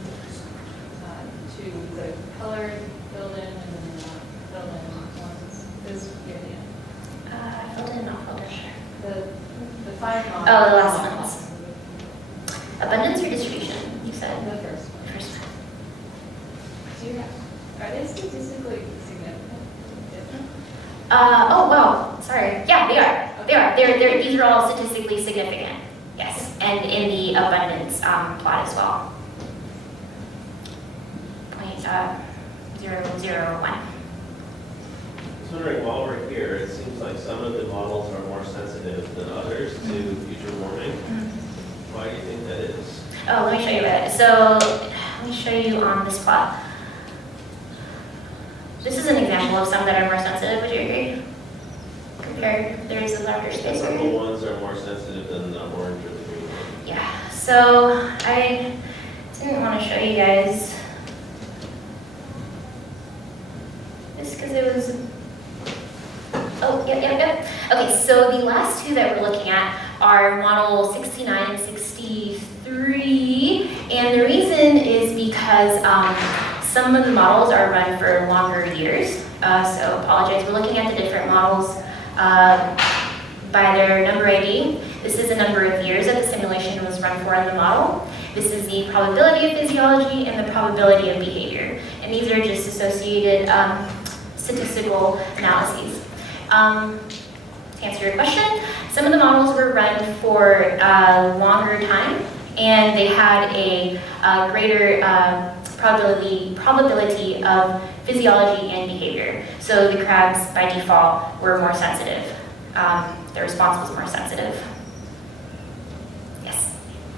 to the colored filled in and then the not filled in ones? This here at the end. Filled in, not filled in, sure. The five models. Oh, the last ones. Abundance or distribution, you said? The first one. First one. Do you have, are they statistically significant? Oh, wow, sorry. Yeah, they are. They are. These are all statistically significant. Yes, and in the abundance plot as well. 0.001. I was wondering, while we're here, it seems like some of the models are more sensitive than others to future warming. Why do you think that is? Oh, let me show you that. So, let me show you on this plot. This is an example of some that are more sensitive. Would you agree? Compared, there's a larger space. The purple ones are more sensitive than the orange or the green ones. Yeah. So I didn't want to show you guys this because it was. Oh, yep. Okay, so the last two that we're looking at are model 69 and 63, and the reason is because some of the models are run for longer years. So apologize, we're looking at the different models by their number ID. This is the number of years that the simulation was run for in the model. This is the probability of physiology and the probability of behavior. And these are just associated statistical analyses. To answer your question, some of the models were run for a longer time, and they had a greater probability of physiology and behavior. So the crabs, by default, were more sensitive. The response was more sensitive. Yes?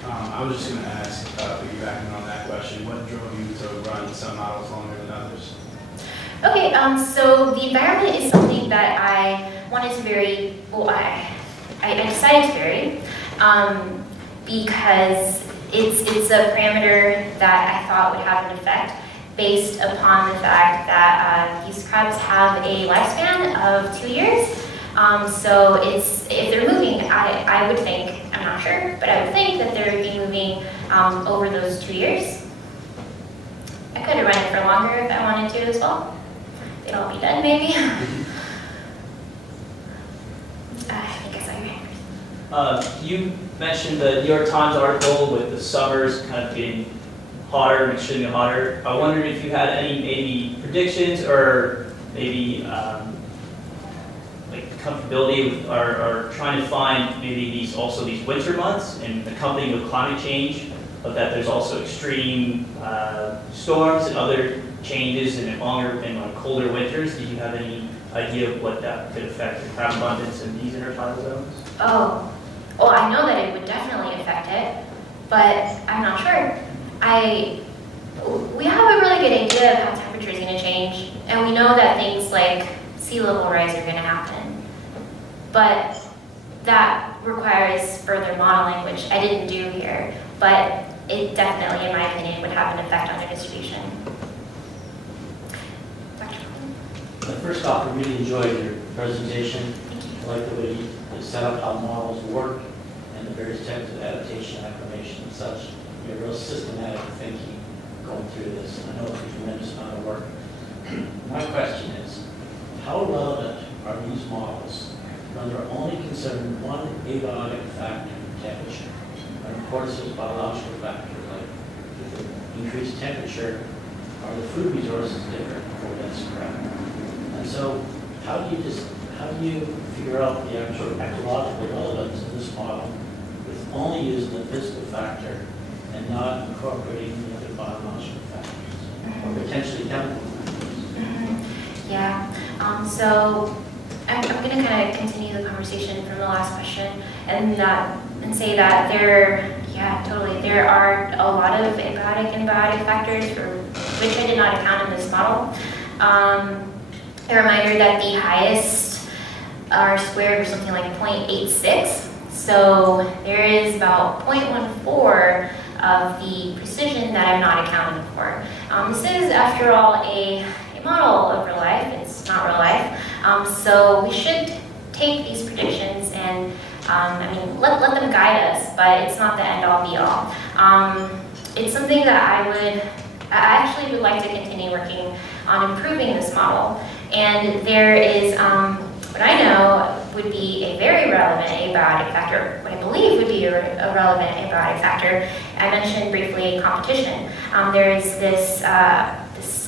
I was just going to ask, piggybacking on that question, what drove you to run some models longer than others? Okay, so the environment is something that I wanted to vary, I decided to vary because it's a parameter that I thought would have an effect based upon the fact that these crabs have a lifespan of 2 years. So if they're moving, I would think, I'm not sure, but I would think that they're be moving over those 2 years. I could have run it for longer if I wanted to as well. They'd all be dead, maybe. I think I saw your hand. You mentioned the New York Times article with the summers kind of being hotter and extremely hotter. I wondered if you had any maybe predictions or maybe like comfortability with, or trying to find maybe these winter months and accompanying with climate change, but that there's also extreme storms and other changes and longer and colder winters. Did you have any idea of what that could affect the crab abundance in these intertidal zones? Oh, well, I know that it would definitely affect it, but I'm not sure. We have a really good idea of how temperature is going to change, and we know that things like sea level rise are going to happen. But that requires further modeling, which I didn't do here, but it definitely, in my opinion, would have an effect on the distribution. First off, I really enjoyed your presentation. I like the way you set up how models work and the various types of adaptation, acclimation, and such. You have real systematic thinking going through this, and I know it's a tremendous amount of work. My question is, how relevant are these models when they're only considering one abiotic factor, temperature? And of course, there's biological factors like with the increased temperature, are the food resources different for dense crab? And so, how do you figure out the actual ecological relevance of this model with only using the physical factor and not incorporating the other biological factors or potentially chemical factors? Yeah. So I'm going to kind of continue the conversation from the last question and say that there are a lot of abiotic and biotic factors for which I did not account in this model. A reminder that the highest R squared was something like 0.86. So there is about 0.14 of the precision that I'm not accounting for. This is, after all, a model of real life. It's not real life. So we should take these predictions and let them guide us, but it's not the end-all be-all. It's something that I actually would like to continue working on improving this model. And there is what I know would be a very relevant abiotic factor, what I believe would be a relevant abiotic factor. I mentioned briefly competition. There is this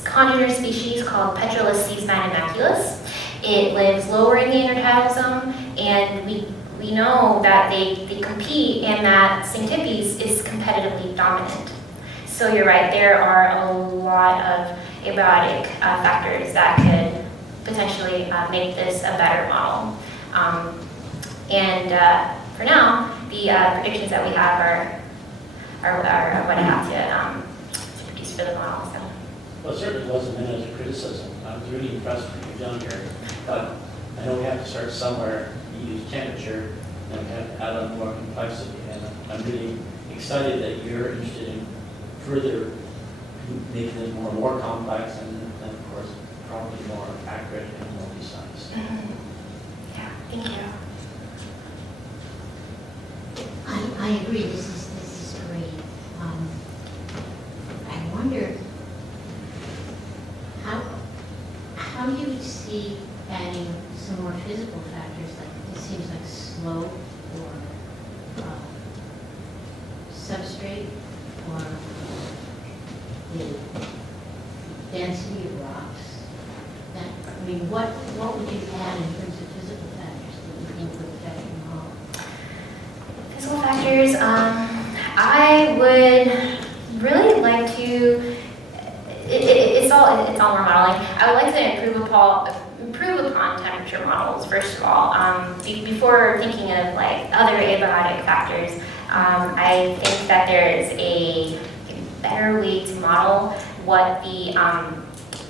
congener species called Petrolus immaculus. It lives lower in the intertidal zone, and we know that they compete and that Syntypes is competitively dominant. So you're right, there are a lot of abiotic factors that could potentially make this a better model. For now, the predictions that we have are what I have to produce for the model. So. Well, it certainly wasn't meant as a criticism. I was really impressed with what you've done here. But I know we have to start somewhere. You use temperature, and we have to add on more complexity. And I'm really excited that you're interested in further making it more complex and of course, probably more accurate and more precise. Yeah, thank you. I agree. This is great. I wonder how you would see adding some more physical factors, like this seems like slope or substrate or the density of rocks. What would you add in terms of physical factors that you think would affect your model? Physical factors, I would really like to, it's all more modeling. I would like to improve upon temperature models, first of all. Before thinking of like other abiotic factors, I think that there is a better way to model what the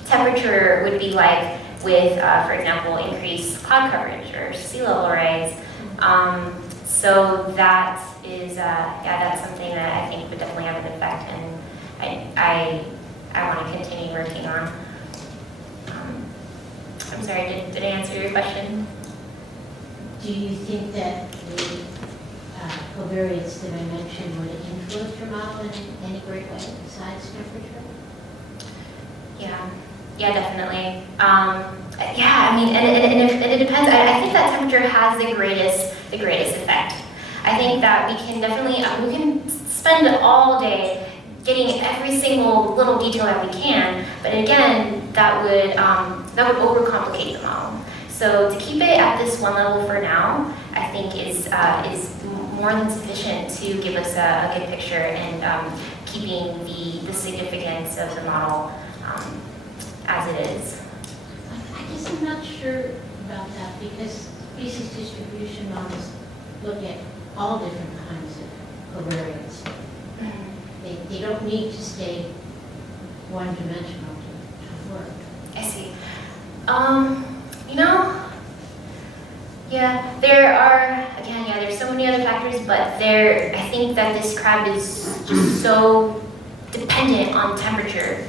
temperature would be like with, for example, increased cloud coverage or sea level rise. So that is, that's something that I think would definitely have an effect, and I want to continue working on. I'm sorry, did I answer your question? Do you think that the covariates that I mentioned would influence your model in any great way besides temperature? Yeah, definitely. And it depends. I think that temperature has the greatest effect. I think that we can definitely, we can spend all day getting every single little detail that we can, but again, that would overcomplicate the model. So to keep it at this one level for now, I think is more than sufficient to give us a good picture and keeping the significance of the model as it is. I guess I'm not sure about that because species distribution models look at all different kinds of covariates. They don't need to stay one-dimensional to work. I see. Yeah, there are, again, there's so many other factors, but I think that this crab is just so dependent on temperature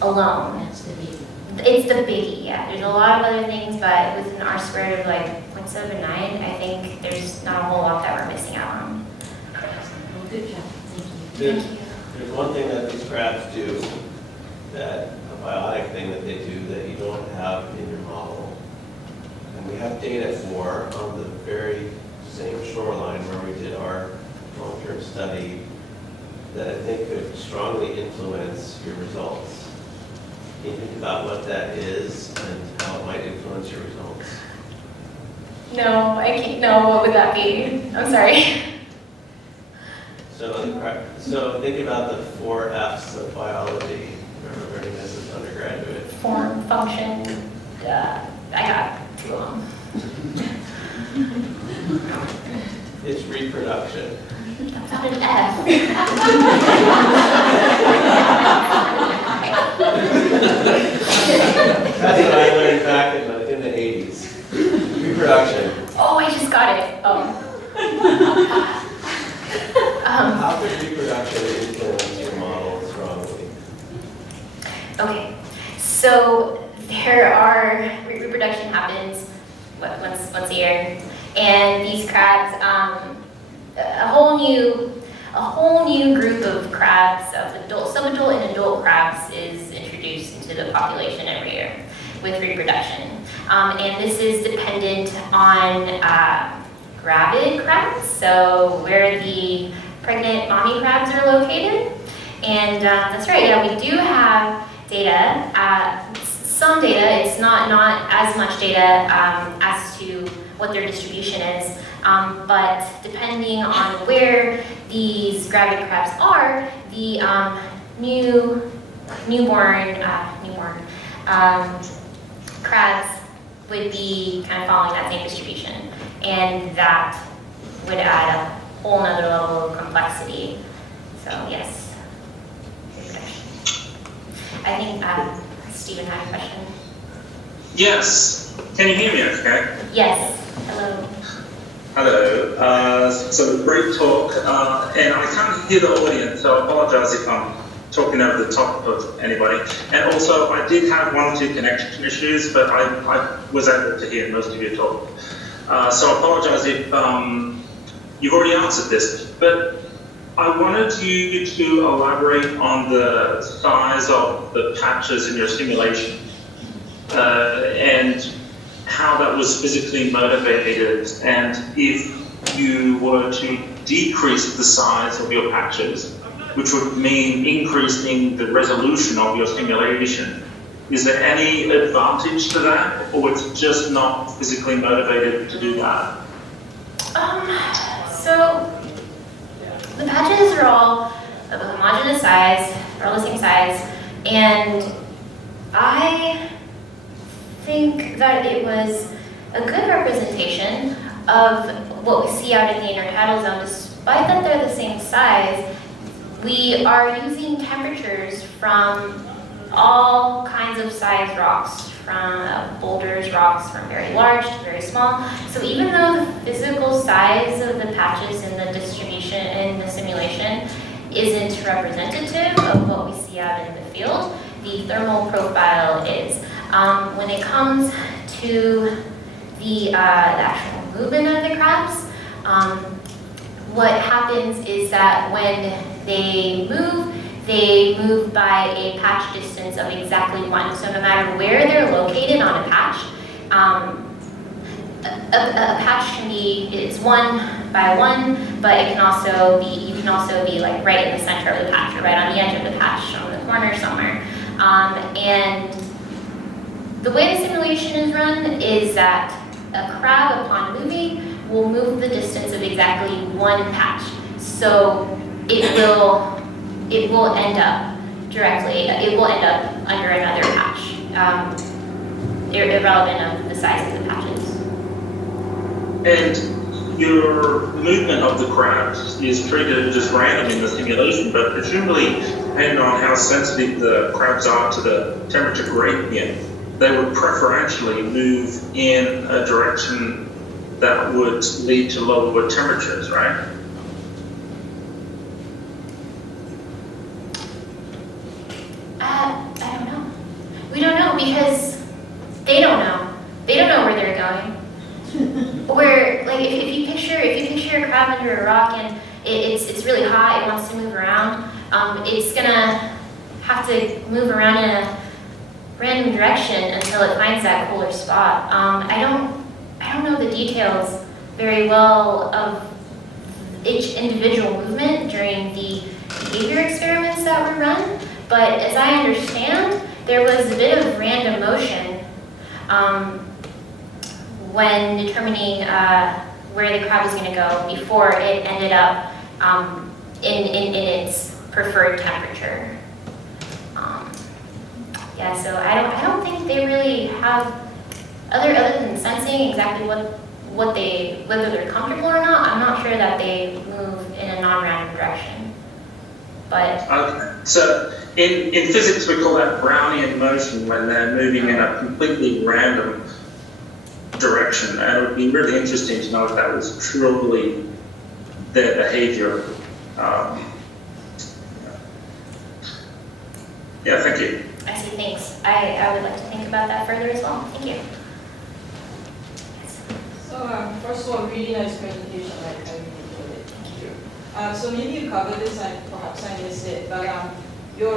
alone. That's the big It's the biggie, yeah. There's a lot of other things, but with an R squared of like 0.79, I think there's not a whole lot that we're missing out on. Well, good job. Thank you. Thank you. There's one thing that these crabs do, a biotic thing that they do that you don't have in your model. And we have data for on the very same shoreline where we did our long-term study that I think could strongly influence your results. Can you think about what that is and how it might influence your results? No, I can't. No, what would that be? I'm sorry. So think about the 4 F's of biology. Remember learning this as undergraduate. Form, function, I got 2 of them. It's reproduction. That's not an F. That's what I learned back in the 80s. Reproduction. Oh, I just got it. Oh. How could reproduction influence your model strongly? Okay, so reproduction happens once a year, and these crabs, a whole new group of crabs, of subadult and adult crabs, is introduced into the population every year with reproduction, and this is dependent on gravid crabs, so where the pregnant mommy crabs are located. And that's right, yeah, we do have data, some data, it's not as much data as to what their distribution is, but depending on where these gravid crabs are, the newborn crabs would be kind of following that same distribution, and that would add a whole nother level of complexity. So yes, reproduction. I think Stephen had a question. Yes. Can you hear me okay? Yes. Hello. Hello. So great talk. And I can't hear the audience, so I apologize if I'm talking over the top of anybody. And also, I did have 1 or 2 connection issues, but I was able to hear most of your talk. So I apologize if you've already answered this, but I wanted you to elaborate on the size of the patches in your simulation and how that was physically motivated, and if you were to decrease the size of your patches, which would mean increasing the resolution of your simulation. Is there any advantage to that, or it's just not physically motivated to do that? So the patches are all of a homogeneous size, they're all the same size, and I think that it was a good representation of what we see out in the intertidal zone. Despite that they're the same size, we are using temperatures from all kinds of size rocks, from boulders, rocks from very large to very small. So even though the physical size of the patches in the distribution in the simulation isn't representative of what we see out in the field, the thermal profile is. When it comes to the actual movement of the crabs, what happens is that when they move by a patch distance of exactly 1. So no matter where they're located on a patch, a patch can be, it's 1 by one, but it can also be, you can also be like right in the center of the patch, or right on the edge of the patch, on the corner somewhere. And the way the simulation is run is that a crab, upon moving, will move the distance of exactly one patch. So it will end up directly, it will end up under another patch, irrelevant of the size of the patches. And your movement of the crab is treated just random in the simulation, but presumably, depending on how sensitive the crabs are to the temperature gradient, they would preferentially move in a direction that would lead to lower temperatures, right? I don't know. We don't know because they don't know. They don't know where they're going. Where, like, if you picture a crab under a rock and it's really hot, it wants to move around, it's gonna have to move around in a random direction until it finds that cooler spot. I don't know the details very well of each individual movement during the behavior experiments that were run, but as I understand, there was a bit of random motion when determining where the crab was going to go before it ended up in its preferred temperature. Yeah, so I don't think they really have, other than sensing exactly whether they're comfortable or not, I'm not sure that they move in a non-random direction. But Okay. So in physics we call that Brownian motion, when they're moving in a completely random direction, and it would be really interesting to know if that was truly their behavior. Yeah, thank you. I see, thanks. I would like to think about that further as well. Thank you. So first of all, really nice presentation. I really enjoyed it. Thank you. So maybe you covered this, and perhaps I missed it, but you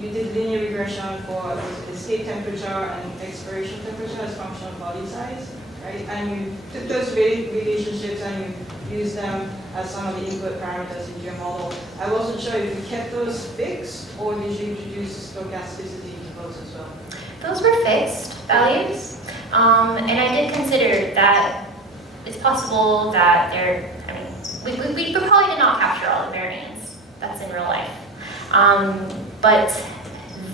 did linear regression for escape temperature and expiration temperature as function of body size, right? And you took those relationships and you used them as some of the input parameters in your model. I wasn't sure if you kept those fixed or did you introduce stochasticity to those as well? Those were fixed values, and I did consider that it's possible that we probably did not capture all the variance that's in real life. But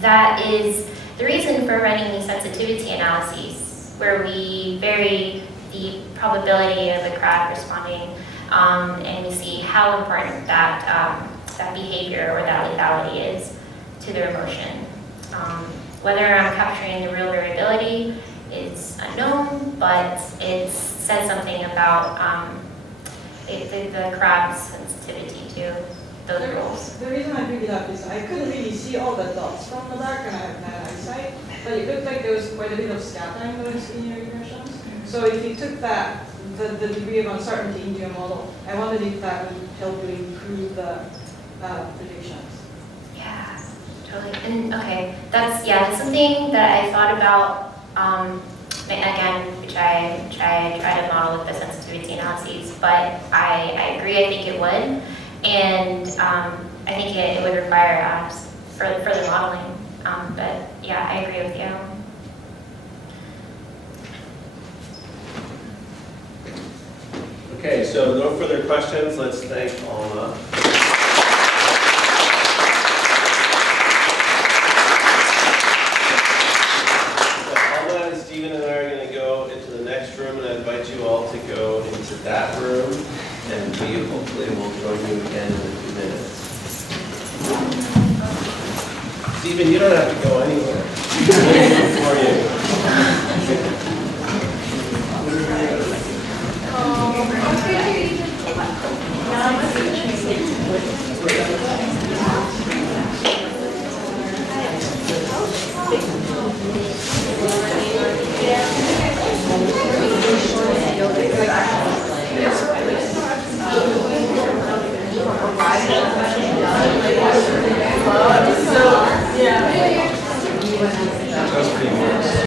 that is the reason for running these sensitivity analyses, where we vary the probability of the crab responding, and we see how important that behavior or that lethality is to their emotion. Whether I'm capturing the real variability is unknown, but it says something about the crab's sensitivity to those rules. The reason I picked it up is I couldn't really see all the dots from the dark and I have bad eyesight, but it looked like there was quite a bit of scattering those linear regressions. So if you took that, the degree of uncertainty into your model, I wondered if that would help you improve the predictions. Yeah, totally. And okay, that's something that I thought about, again, which I try to model with the sensitivity analyses, but I agree, I think it would. And I think it would require further modeling. But yeah, I agree with you. Okay, so no further questions. Let's thank Alma. So Alma and Stephen and I are going to go into the next room, and I invite you all to go into that room, and we hopefully will join you again in a few minutes. Stephen, you don't have to go anywhere. For you.